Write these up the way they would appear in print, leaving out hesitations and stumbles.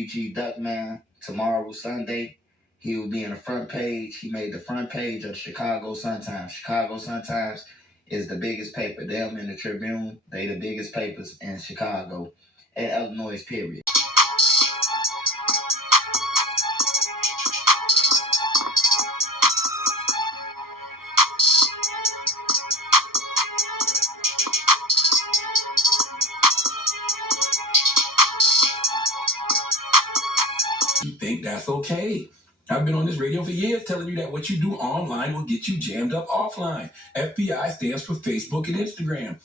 LBG Duckman. Tomorrow was Sunday. He will be in the front page. He made the front page of the Chicago Sun-Times. Chicago Sun-Times is the biggest paper. Them and the Tribune, they the biggest papers in Chicago and Illinois, period. You think that's okay? I've been on this radio for years telling you that what you do online will get you jammed up offline. FBI stands for Facebook and Instagram.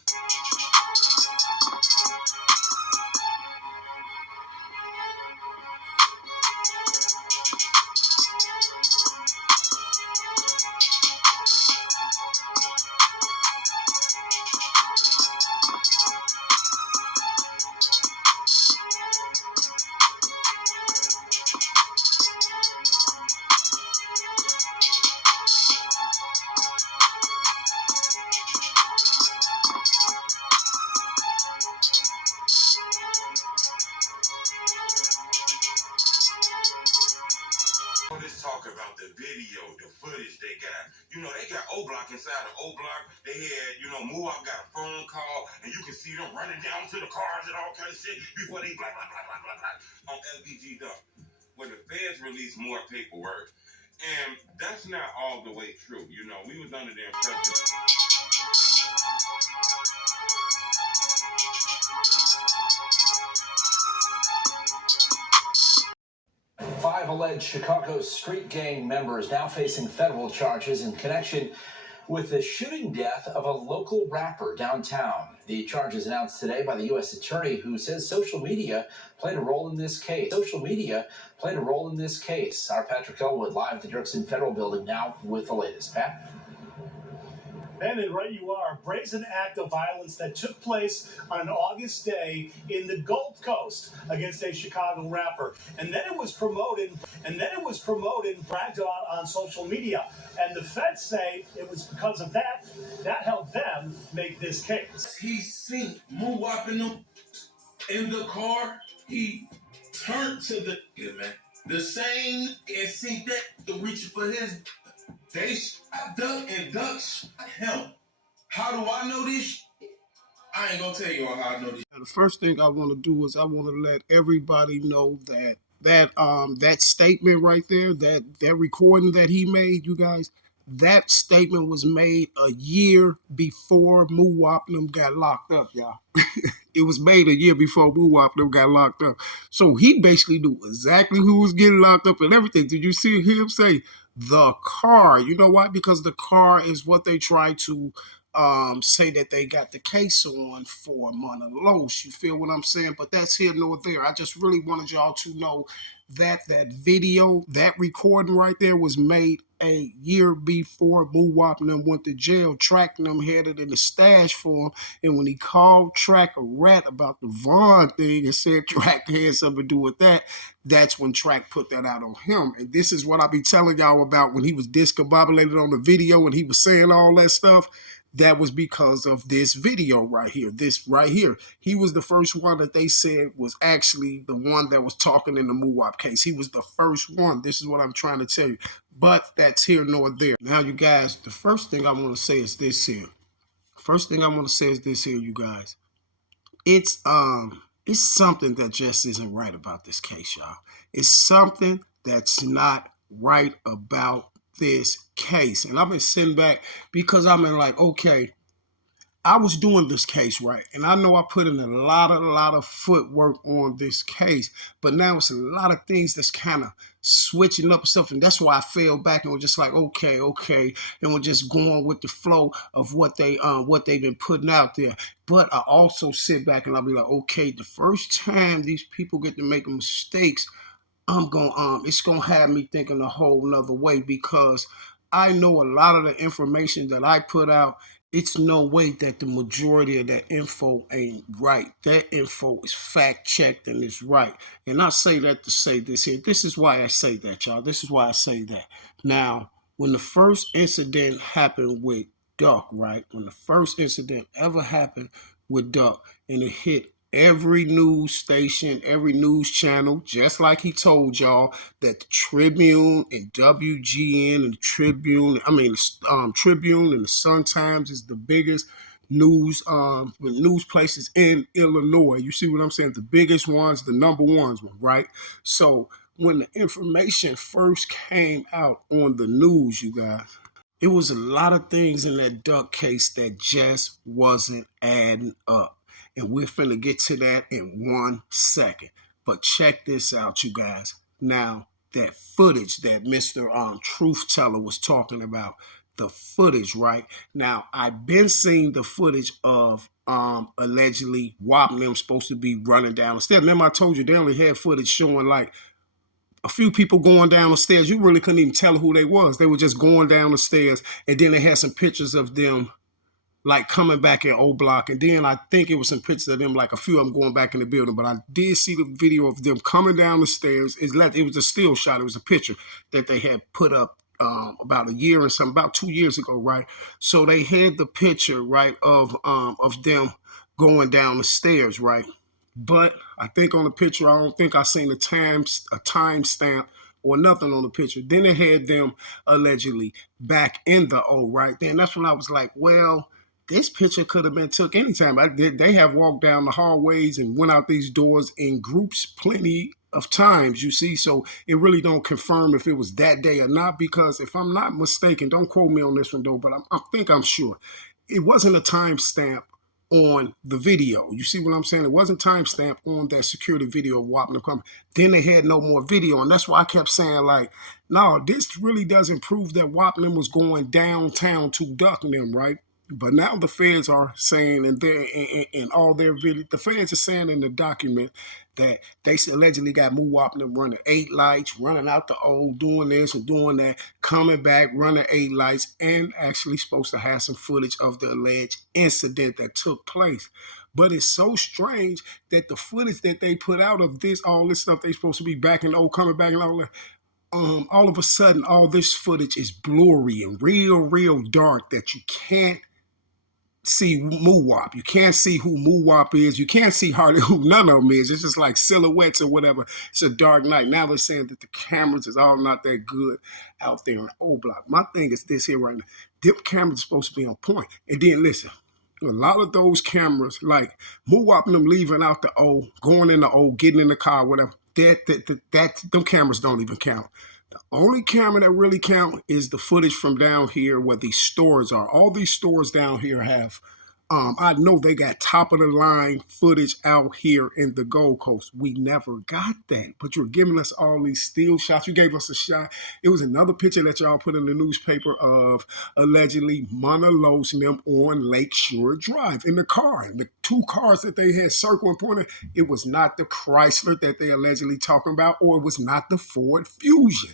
Let's talk about the video, the footage they got. You know, they got O-Block inside of O-Block. They had, Muwop got a phone call, and you can see them running down to the cars and all kind of shit before they blah, blah, blah, blah, blah, blah on LBG Duck. When the feds released more paperwork, and that's not all the way true. You know, we was under the impression. 5 alleged Chicago street gang members now facing federal charges in connection with the shooting death of a local rapper downtown. The charges announced today by the U.S. attorney, who says social media played a role in this case. Our Patrick Elwood live at the Dirksen Federal Building now with the latest. Pat? Ben, and right you are, a brazen act of violence that took place on an August day in the Gulf Coast against a Chicago rapper. And then it was promoted and bragged about on social media. And the feds say it was because of that helped them make this case. He seen Muwop in the car. He turned to the same and seen that to reach for his. They duck and ducks him. How do I know this? I ain't gonna tell you all how I know this. The first thing I want to do is I want to let everybody know that statement right there, that recording that he made, you guys, that statement was made a year before Muwop and them got locked up, y'all. It was made a year before Muwop and them got locked up. So he basically knew exactly who was getting locked up and everything. Did you see him say the car? You know why? Because the car is what they try to say that they got the case on for Mona Los. You feel what I'm saying? But that's here nor there. I just really wanted y'all to know that video, that recording right there was made a year before Muwop and them went to jail. Track and them headed in the stash for him. And when he called Track a rat about the Vaughn thing and said Track had something to do with that, that's when Track put that out on him. And this is what I be telling y'all about when he was discombobulated on the video and he was saying all that stuff. That was because of this video right here. This right here. He was the first one that they said was actually the one that was talking in the Muwop case. He was the first one. This is what I'm trying to tell you. But that's here nor there. Now, you guys, the first thing I want to say is this here. You guys. It's something that just isn't right about this case, y'all. It's something that's not right about this case. And I've been sitting back because I've been like, okay, I was doing this case right. And I know I put in a lot of footwork on this case, but now it's a lot of things that's kind of switching up and stuff. And that's why I fell back and was just like, okay. And we're just going with the flow of what they've been putting out there. But I also sit back and I'll be like, okay, the first time these people get to make mistakes, it's gonna have me thinking a whole nother way, because I know a lot of the information that I put out, it's no way that the majority of that info ain't right. That info is fact checked and it's right. And I say that to say this here. This is why I say that, y'all. This is why I say that. Now, when the first incident happened with Duck, right? When the first incident ever happened with Duck and it hit every news station, every news channel, just like he told y'all that the Tribune and WGN and the Tribune and the Sun Times is the biggest news places in Illinois. You see what I'm saying? The biggest ones, the number ones, right? So when the information first came out on the news, you guys, it was a lot of things in that duck case that just wasn't adding up. And we're finna get to that in 1 second. But check this out, you guys. Now, that footage that Mr. Truth Teller was talking about, the footage, right? Now, I've been seeing the footage of allegedly Wap them supposed to be running down the stairs. Remember, I told you they only had footage showing like a few people going down the stairs. You really couldn't even tell who they was. They were just going down the stairs, and then they had some pictures of them like coming back in O Block, and then I think it was some pictures of them, like a few of them going back in the building. But I did see the video of them coming down the stairs. It was a still shot. It was a picture that they had put up about a year or something, about 2 years ago, right? So they had the picture, right, of them going down the stairs, right? But I think on the picture, I don't think I seen a time stamp or nothing on the picture. Then they had them allegedly back in the O, right? Then that's when I was like, well, this picture could have been took anytime. They have walked down the hallways and went out these doors in groups plenty of times, you see. So it really don't confirm if it was that day or not, because if I'm not mistaken, don't quote me on this one though, but I think I'm sure it wasn't a timestamp on the video. You see what I'm saying? It wasn't timestamped on that security video of Wapner coming. Then they had no more video, and that's why I kept saying, like, no, this really doesn't prove that Wapner was going downtown to duck them, right? But now the feds are saying, and they're in all their video, the feds are saying in the document that they allegedly got Muwop running 8 lights, running out the old, doing this and doing that, coming back, running 8 lights, and actually supposed to have some footage of the alleged incident that took place. But it's so strange that the footage that they put out of this, all this stuff they supposed to be back and old, coming back and all that, all of a sudden, all this footage is blurry and real dark that you can't see Muwop. You can't see who Muwop is. You can't see hardly who none of them is. It's just like silhouettes or whatever. It's a dark night. Now they're saying that the cameras is all not that good out there in O Block. My thing is this here right now. Them cameras are supposed to be on point. And then listen, a lot of those cameras, like Muwop them leaving out the O, going in the O, getting in the car, whatever, them cameras don't even count. The only camera that really count is the footage from down here where these stores are. All these stores down here have, I know they got top of the line footage out here in the Gold Coast. We never got that, but you're giving us all these still shots. You gave us a shot. It was another picture that y'all put in the newspaper of allegedly Mona Los and them on Lakeshore Drive in the car. And the 2 cars that they had circling pointed, it was not the Chrysler that they allegedly talking about, or it was not the Ford Fusion.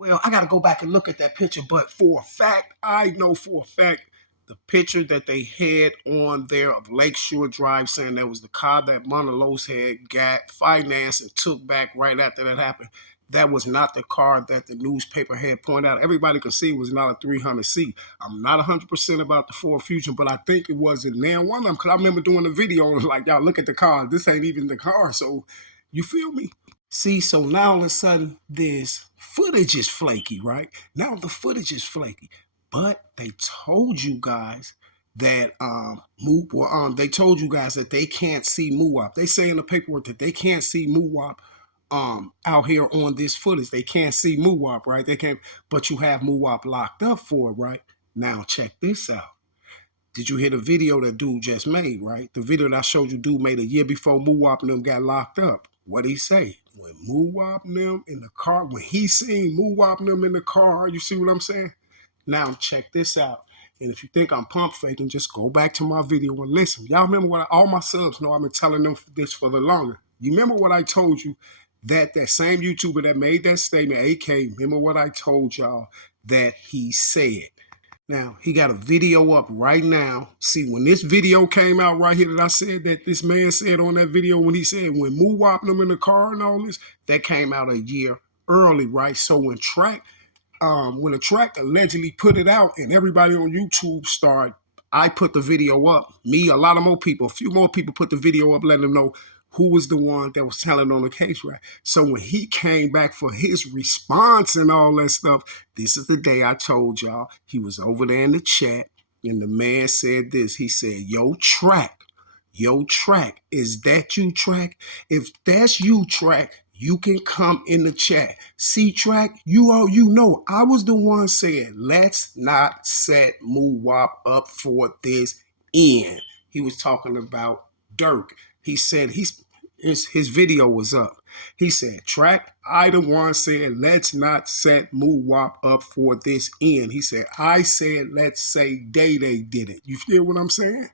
Well, I got to go back and look at that picture, but for a fact, I know for a fact the picture that they had on there of Lakeshore Drive saying that was the car that Monalos had got financed and took back right after that happened. That was not the car that the newspaper had pointed out. Everybody could see it was not a 300C. I'm not 100% about the Ford Fusion, but I think it was in there. One of them, because I remember doing a video and it was like, y'all, look at the car. This ain't even the car. So you feel me? See, so now all of a sudden, this footage is flaky, right? Now the footage is flaky. But they told you guys that they told you guys that they can't see Muwop. They say in the paperwork that they can't see Muwop out here on this footage. They can't see Muwop, right? They can't, but you have Muwop locked up for it, right? Now check this out. Did you hear the video that dude just made, right? The video that I showed you dude made a year before Muwop and them got locked up. What'd he say? When Muwop and them in the car, when he seen Muwop and them in the car, you see what I'm saying? Now check this out. And if you think I'm pump faking, just go back to my video and listen. Y'all remember what all my subs know I've been telling them this for the longer. You remember what I told you that same YouTuber that made that statement, AK, remember what I told y'all that he said. Now, he got a video up right now. See, when this video came out right here that I said that this man said on that video when he said when Muwop them in the car and all this, that came out a year early, right? So when the track allegedly put it out and everybody on YouTube started I put the video up. Me, a lot of more people, a few more people put the video up, letting them know who was the one that was telling on the case, right? So when he came back for his response and all that stuff, this is the day I told y'all he was over there in the chat, and the man said this. He said, Yo, Track, is that you, Track? If that's you, Track, you can come in the chat. See, Track, you know, I was the one saying, let's not set Muwop up for this end. He was talking about Dirk. He said his video was up. He said, Track, I the one said, let's not set Muwop up for this end. He said, I said, let's say Day Day did it. You feel what I'm saying?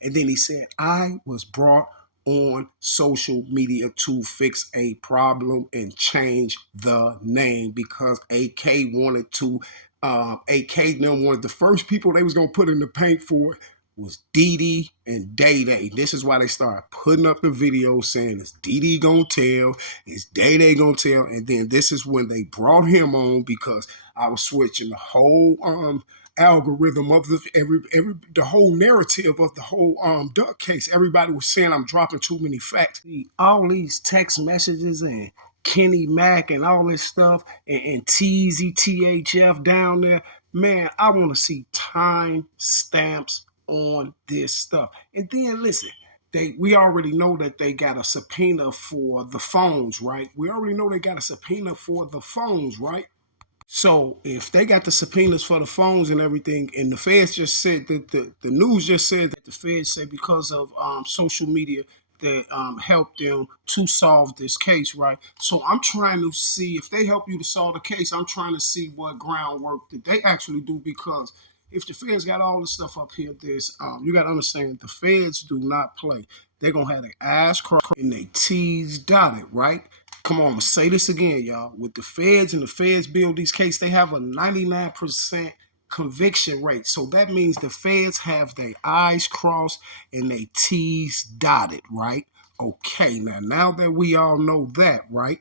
And then he said, I was brought on social media to fix a problem and change the name because AK wanted to, AK them wanted the first people they was going to put in the paint for was Dee Dee and Day Day. This is why they started putting up the video saying, is Dee Dee gonna tell? Is Day Day gonna tell? And then this is when they brought him on because I was switching the whole algorithm of the whole narrative of the whole Duck case. Everybody was saying I'm dropping too many facts. All these text messages and Kenny Mack and all this stuff and TZTHF down there. Man, I want to see time stamps on this stuff. And then listen, we already know that they got a subpoena for the phones, right? We already know they got a subpoena for the phones, right? So if they got the subpoenas for the phones and everything, and the feds just said that the news just said that the feds said because of social media that helped them to solve this case, right? So I'm trying to see if they help you to solve the case. I'm trying to see what groundwork did they actually do, because if the feds got all this stuff up here, this you got to understand the feds do not play. They're gonna have their eyes crossed and their T's dotted, right? Come on, I'm gonna say this again, y'all. With the feds and the feds build these cases, they have a 99% conviction rate. So that means the feds have their I's crossed and their T's dotted, right? Okay, now that we all know that, right?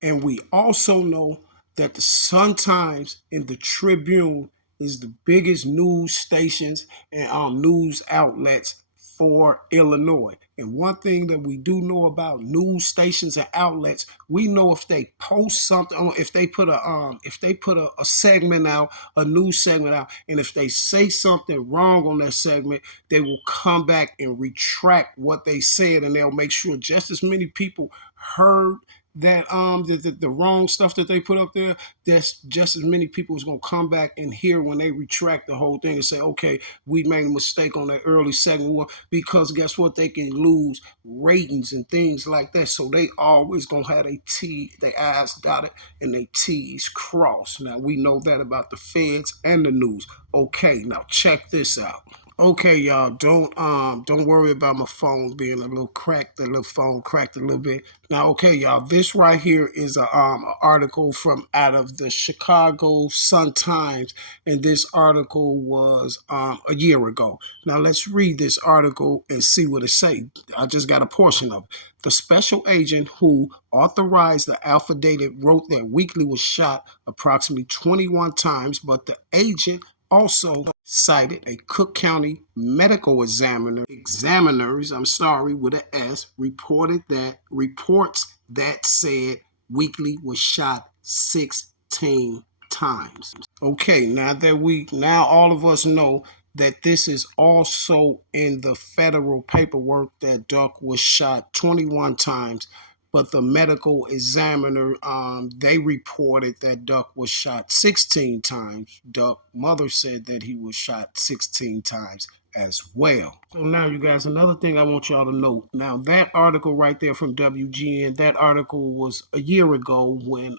And we also know that the Sun Times and the Tribune is the biggest news stations and news outlets for Illinois. And one thing that we do know about news stations and outlets, we know if they post something, if they put a segment out, a news segment out, and if they say something wrong on that segment, they will come back and retract what they said, and they'll make sure just as many people heard that the wrong stuff that they put up there, that's just as many people is going to come back and hear when they retract the whole thing and say, okay, we made a mistake on that early segment, because guess what, they can lose ratings and things like that. So they always going to have their I's dotted and their T's crossed. Now we know that about the feds and the news. Okay, now check this out. Okay, y'all, don't worry about my phone being a little cracked. The little phone cracked a little bit. Now, okay, y'all, this right here is a article from out of the Chicago Sun-Times, and this article was a year ago. Now, let's read this article and see what it says. I just got a portion of it. The special agent who authorized the affidavit wrote that Weekly was shot approximately 21 times, but the agent also cited a Cook County medical examiners, with an S, reports that said Weekly was shot 16 times. Okay, now all of us know that this is also in the federal paperwork that Duck was shot 21 times, but the medical examiner, they reported that Duck was shot 16 times. Duck mother said that he was shot 16 times as well. So now, you guys, another thing I want y'all to note. Now, that article right there from WGN, that article was a year ago when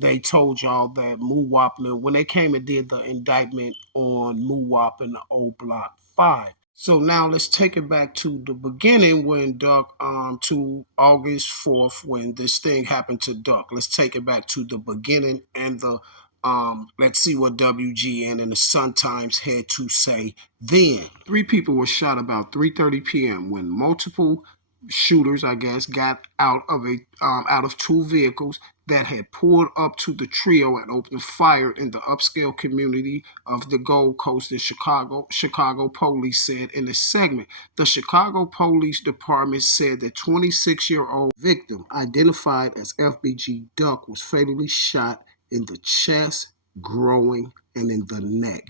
they told y'all that Muwop, when they came and did the indictment on Muwop in the old Block 5. So now let's take it back to the beginning when Duck, to August 4th, when this thing happened to Duck. Let's take it back to the beginning and let's see what WGN and the Sun Times had to say then. 3 people were shot about 3:30 p.m. when multiple shooters, I guess, got out of two vehicles that had pulled up to the trio and opened fire in the upscale community of the Gold Coast in Chicago. Chicago police said in a segment. The Chicago Police Department said the 26-year-old victim, identified as FBG Duck, was fatally shot in the chest, groin, and in the neck.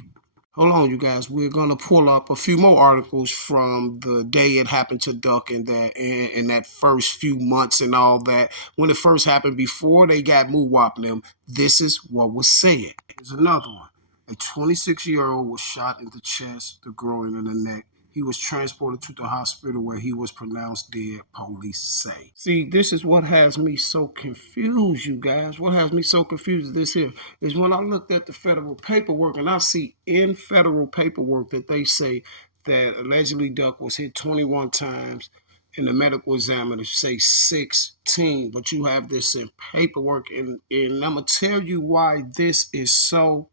Hold on, you guys. We're gonna pull up a few more articles from the day it happened to Duck and that in that first few months and all that. When it first happened, before they got Muwop them, this is what was said. Here's another one. A 26-year-old was shot in the chest, the groin, and the neck. He was transported to the hospital where he was pronounced dead, police say. See, this is what has me so confused, you guys. What has me so confused is this here is when I looked at the federal paperwork and I see in federal paperwork that they say that allegedly Duck was hit 21 times and the medical examiners say 16, but you have this in paperwork, and I'm gonna tell you why this is so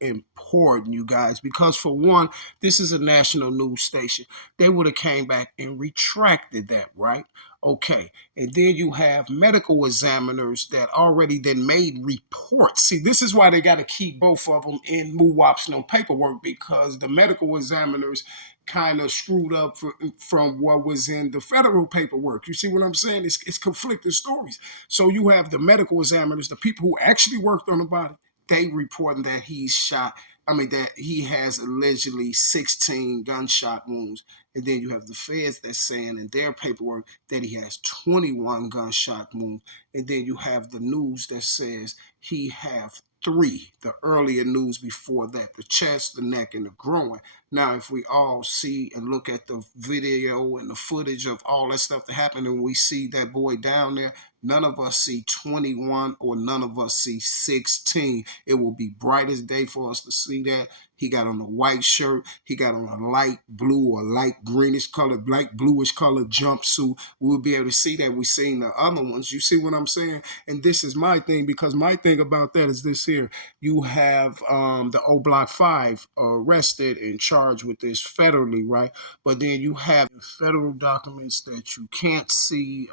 important, you guys, because for one, this is a national news station. They would have came back and retracted that, right? Okay. And then you have medical examiners that already then made reports. See, this is why they got to keep both of them in Muwop's no paperwork, because the medical examiners kind of screwed up from what was in the federal paperwork. You see what I'm saying? It's conflicting stories. So you have the medical examiners, the people who actually worked on the body, they reporting that he's shot. I mean, that he has allegedly 16 gunshot wounds. And then you have the feds that's saying in their paperwork that he has 21 gunshot wounds. And then you have the news that says he have 3, the earlier news before that, the chest, the neck, and the groin. Now, if we all see and look at the video and the footage of all that stuff that happened, and we see that boy down there, none of us see 21 or none of us see 16. It will be bright as day for us to see that. He got on a white shirt. He got on a light blue or light greenish colored, light bluish colored jumpsuit. We'll be able to see that. We've seen the other ones. You see what I'm saying? And this is my thing, because my thing about that is this here. You have the O Block 5 arrested and charged with this federally, right? But then you have federal documents that you can't see.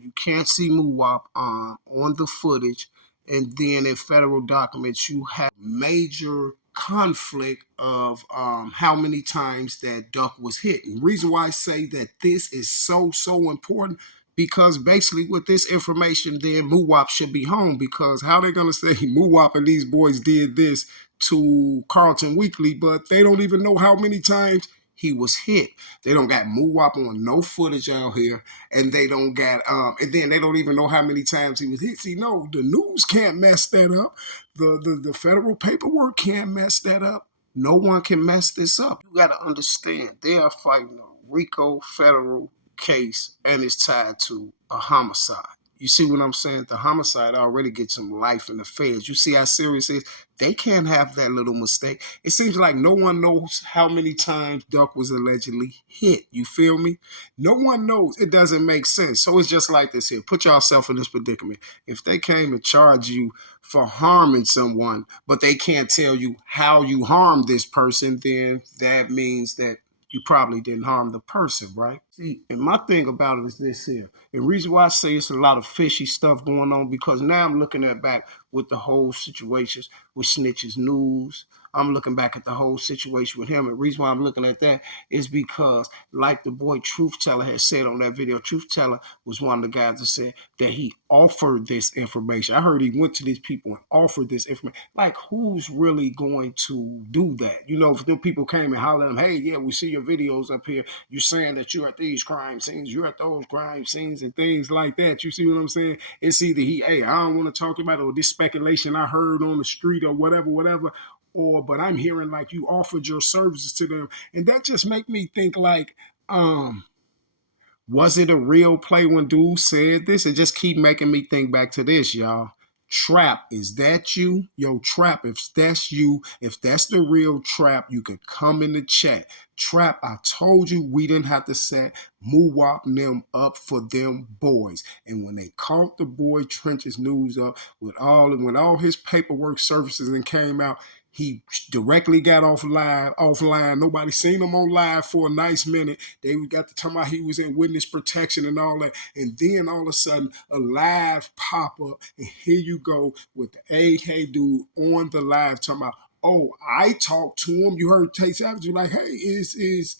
You can't see Muwop on the footage. And then in federal documents, you have major conflict of how many times that Duck was hit. And the reason why I say that this is so important, because basically with this information, then Muwop should be home, because how they gonna say Muwop and these boys did this to Carlton Weekly, but they don't even know how many times he was hit. They don't got Muwop on no footage out here, and they don't got and then they don't even know how many times he was hit. See, no, the news can't mess that up. The federal paperwork can't mess that up. No one can mess this up. You got to understand, they are fighting a RICO federal case, and it's tied to a homicide. You see what I'm saying? The homicide already gets some life in the feds. You see how serious it is? They can't have that little mistake. It seems like no one knows how many times Duck was allegedly hit. You feel me? No one knows. It doesn't make sense. So it's just like this here. Put yourself in this predicament. If they came and charge you for harming someone, but they can't tell you how you harmed this person, then that means that you probably didn't harm the person, right? See, and my thing about it is this here. The reason why I say it's a lot of fishy stuff going on, because now I'm looking at back with the whole situations with Snitch's News. I'm looking back at the whole situation with him. And the reason why I'm looking at that is because, like the boy Truth Teller had said on that video, Truth Teller was one of the guys that said that he offered this information. I heard he went to these people and offered this information. Like, who's really going to do that? You know, if the people came and hollered at him, hey, yeah, we see your videos up here. You're saying that you're at these crime scenes, you're at those crime scenes and things like that. You see what I'm saying? It's either hey, I don't want to talk about it, or this speculation I heard on the street, or whatever. But I'm hearing like you offered your services to them. And that just make me think like, was it a real play when dude said this? It just keep making me think back to this, y'all. Trap, is that you? Yo, Trap, if that's you, if that's the real Trap, you can come in the chat. Trap, I told you we didn't have to set Muwop them up for them boys. And when they caught the boy Trench's news up with when all his paperwork surfaces and came out, He directly got offline. Nobody seen him on live for a nice minute. They got to talk about he was in witness protection and all that. And then all of a sudden, a live pop up, and here you go with the AK dude on the live talking about, oh, I talked to him. You heard Tate Savage like, hey,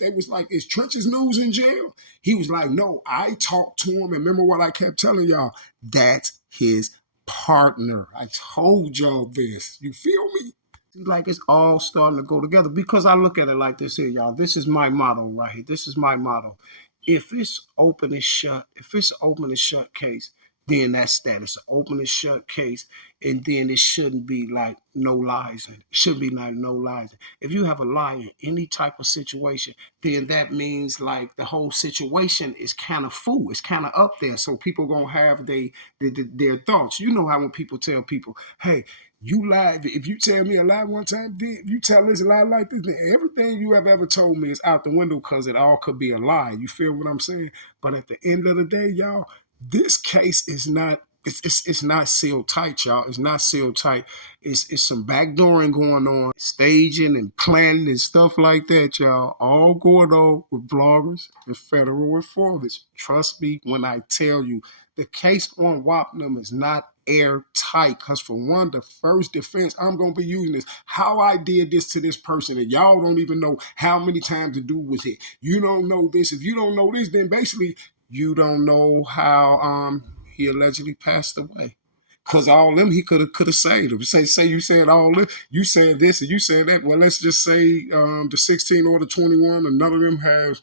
they was like, is Trench's News in jail? He was like, no, I talked to him. And remember what I kept telling y'all? That's his partner. I told y'all this. You feel me? Like it's all starting to go together because I look at it like this here, y'all. This is my motto right here. This is my motto. If it's open and shut, if it's an open and shut case, then that's that. It's an open and shut case, and then it shouldn't be like no lies. It should be like no lies. If you have a lie in any type of situation, then that means like the whole situation is kind of full. It's kind of up there. So people gonna have their thoughts. You know how when people tell people, hey, you lied. If you tell me a lie one time, then if you tell this a lie like this, then everything you have ever told me is out the window because it all could be a lie. You feel what I'm saying? But at the end of the day, y'all, this case is not. It's not sealed tight, y'all. It's not sealed tight. It's some backdooring going on, staging and planning and stuff like that, y'all. All going on with bloggers and federal informants. Trust me when I tell you, the case on Wapnum is not airtight. Because for one, the first defense I'm going to be using is how I did this to this person. And y'all don't even know how many times the dude was hit. You don't know this. If you don't know this, then basically you don't know how he allegedly passed away. Cause all them he could have saved them. Say you said all this, you said this and you said that. Well, let's just say the 16 or the 21, and none of them has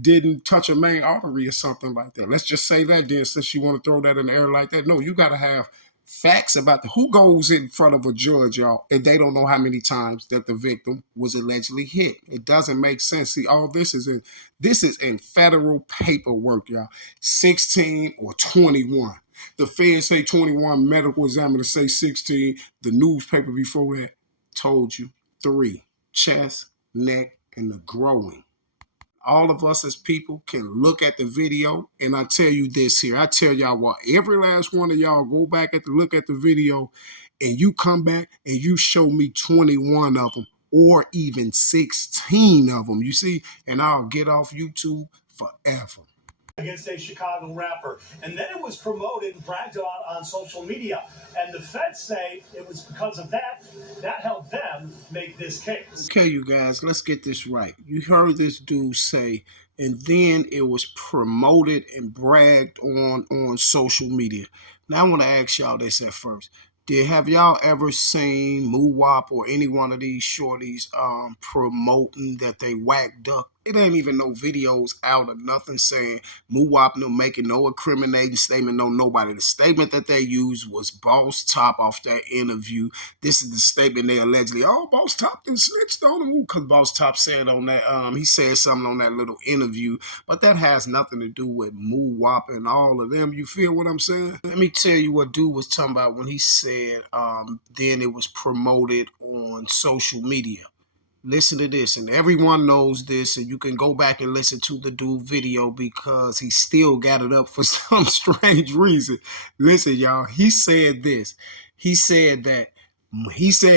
didn't touch a main artery or something like that. Let's just say that then, since you want to throw that in the air like that. No, you got to have facts about who goes in front of a judge, y'all, and they don't know how many times that the victim was allegedly hit. It doesn't make sense. See, all this is in federal paperwork, y'all. 16 or 21. The feds say 21, medical examiner say 16. The newspaper before that told you 3. Chest, neck, and the growing. All of us as people can look at the video, and I tell you this here. I tell y'all what, every last one of y'all go back at the look at the video, and you come back and you show me 21 of them or even 16 of them. You see, and I'll get off YouTube forever. Against a Chicago rapper. And then it was promoted and bragged about on social media. And the feds say it was because of that helped them make this case. Okay, you guys, let's get this right. You heard this dude say, and then it was promoted and bragged on social media. Now I want to ask y'all this at first. Have y'all ever seen Muwop or any one of these shorties promoting that they whack duck? It ain't even no videos out or nothing saying Muwop no making no incriminating statement, no nobody. The statement that they used was Boss Top off that interview. This is the statement they allegedly, oh, Boss Top done snitched on him because Boss Top said on that, he said something on that little interview, but that has nothing to do with Muwop and all of them. You feel what I'm saying? Let me tell you what dude was talking about when he said then it was promoted on social media. Listen to this, and everyone knows this, and you can go back and listen to the dude video because he still got it up for some strange reason. Listen, y'all, he said this. He said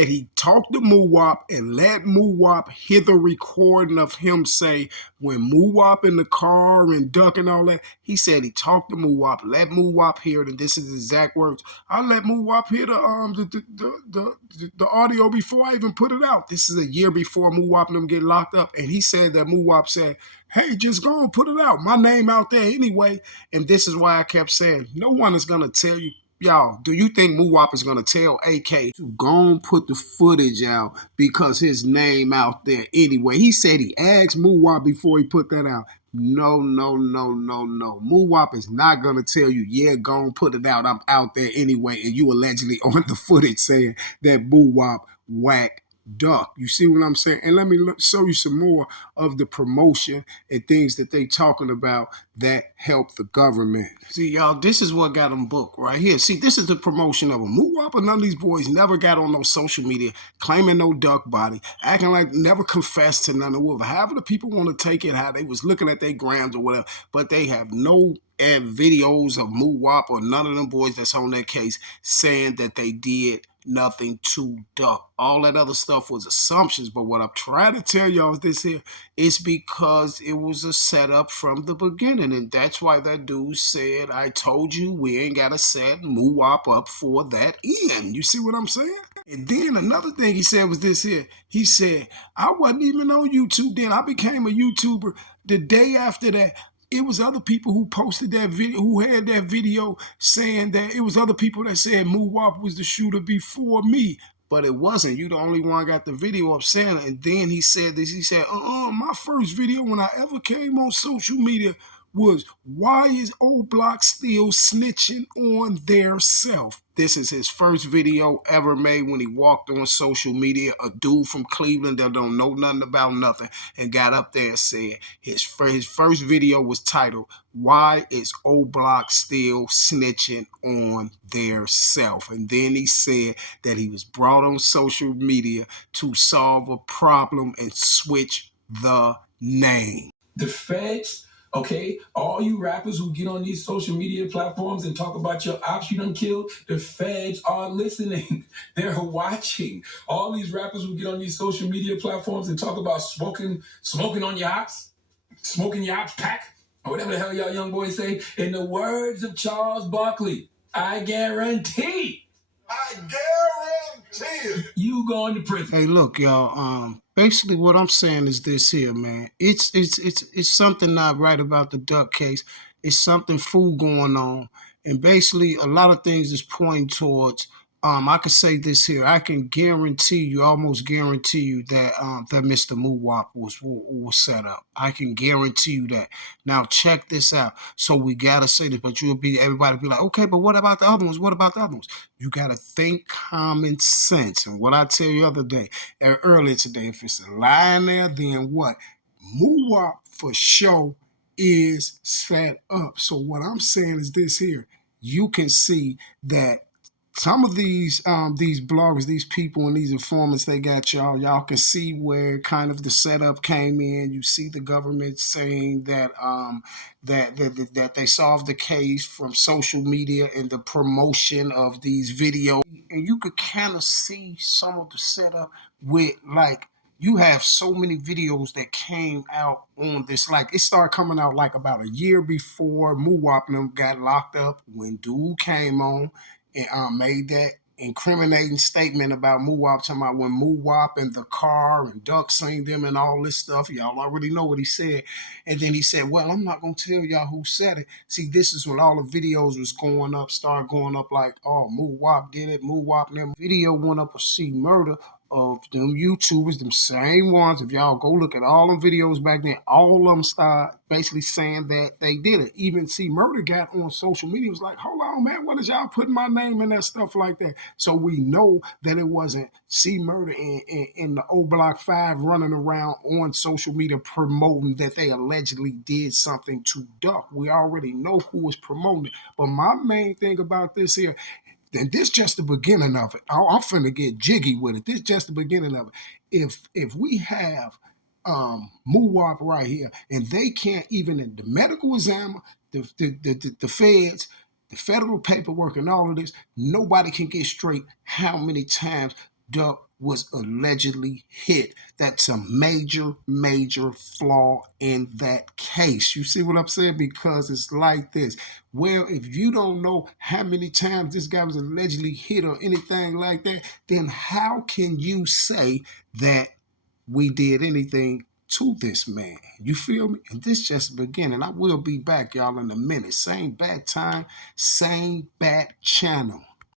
he talked to Muwop and let Muwop hear the recording of him say when Muwop in the car and duck and all that. He said he talked to Muwop, let Muwop hear it, and this is the exact words. I let Muwop hear the audio before I even put it out. This is a year before Muwop and them get locked up, and he said that Muwop said, hey, just go and put it out. My name out there anyway, and this is why I kept saying no one is gonna tell you. Y'all, do you think Muwop is going to tell AK to go and put the footage out because his name out there anyway? He said he asked Muwop before he put that out. No. Muwop is not going to tell you, yeah, go and put it out. I'm out there anyway. And you allegedly on the footage saying that Muwop whack duck. You see what I'm saying? And let me show you some more of the promotion and things that they talking about that help the government. See, y'all, this is what got them booked right here. See, this is the promotion of them. Muwop and none of these boys never got on no social media claiming no duck body, acting like never confessed to none of whatever. However the people want to take it, how they was looking at their grams or whatever, but they have no videos of Muwop or none of them boys that's on that case saying that they did nothing to duck. All that other stuff was assumptions. But what I'm trying to tell y'all is this here. It's because it was a setup from the beginning. And that's why that dude said, I told you we ain't got to set Muwop up for that end. You see what I'm saying? And then another thing he said was this here. He said, I wasn't even on YouTube then. I became a YouTuber the day after that. It was other people who posted that video, who had that video saying that it was other people that said Muwop was the shooter before me. But it wasn't. You the only one got the video up saying it. And then he said this. He said, my first video when I ever came on social media was, why is Old Block still snitching on their self? This is his first video ever made when he walked on social media. A dude from Cleveland that don't know nothing about nothing and got up there and said his first video was titled, Why is Old Block Still Snitching on Their Self? And then he said that he was brought on social media to solve a problem and switch the name. The feds, okay, all you rappers who get on these social media platforms and talk about your ops you done killed, the feds are listening. They're watching. All these rappers who get on these social media platforms and talk about smoking on your ops, smoking your ops pack, or whatever the hell y'all young boys say. In the words of Charles Barkley, I guarantee you going to prison. Hey, look, y'all. Basically, what I'm saying is this here, man. It's something not right about the Duck case. It's something fool going on, and basically, a lot of things is pointing towards. I can say this here. I can guarantee you, almost guarantee you that that Mr. Muwop was set up. I can guarantee you that. Now check this out. So we gotta say this, but everybody be like, okay, but what about the other ones? What about the other ones? You gotta think common sense. And what I tell you earlier today, if it's a lie in there, then what? Muwop for sure is set up. So what I'm saying is this here. You can see that some of these bloggers, these people and these informants they got y'all can see where kind of the setup came in. You see the government saying that that they solved the case from social media and the promotion of these videos. And you could kind of see some of the setup with, like, you have so many videos that came out on this. Like, it started coming out like about a year before Muwop and them got locked up, when dude came on and made that incriminating statement about Muwop, talking about when Muwop and the car and Duck seen them and all this stuff. Y'all already know what he said. And then he said, well, I'm not going to tell y'all who said it. See, this is when all the videos was started going up like, oh, Muwop did it, Muwop and them. Video went up of C Murder of them YouTubers, them same ones. If y'all go look at all them videos back then, all of them start basically saying that they did it. Even C Murder got on social media, was like, hold on, man, what is y'all putting my name in that stuff like that? So we know that it wasn't C Murder and the O Block 5 running around on social media promoting that they allegedly did something to Duck. We already know who was promoting it. But my main thing about this here, and this just the beginning of it. I'm finna get jiggy with it. This just the beginning of it. If we have Muwop right here, and they can't even, in the medical examiner, the feds, the federal paperwork and all of this, nobody can get straight how many times Duck was allegedly hit. That's a major, major flaw in that case. You see what I'm saying? Because it's like this. Well, if you don't know how many times this guy was allegedly hit or anything like that, then how can you say that we did anything to this man? You feel me? And this just the beginning. I will be back, y'all, in a minute. Same bad time, same bad channel.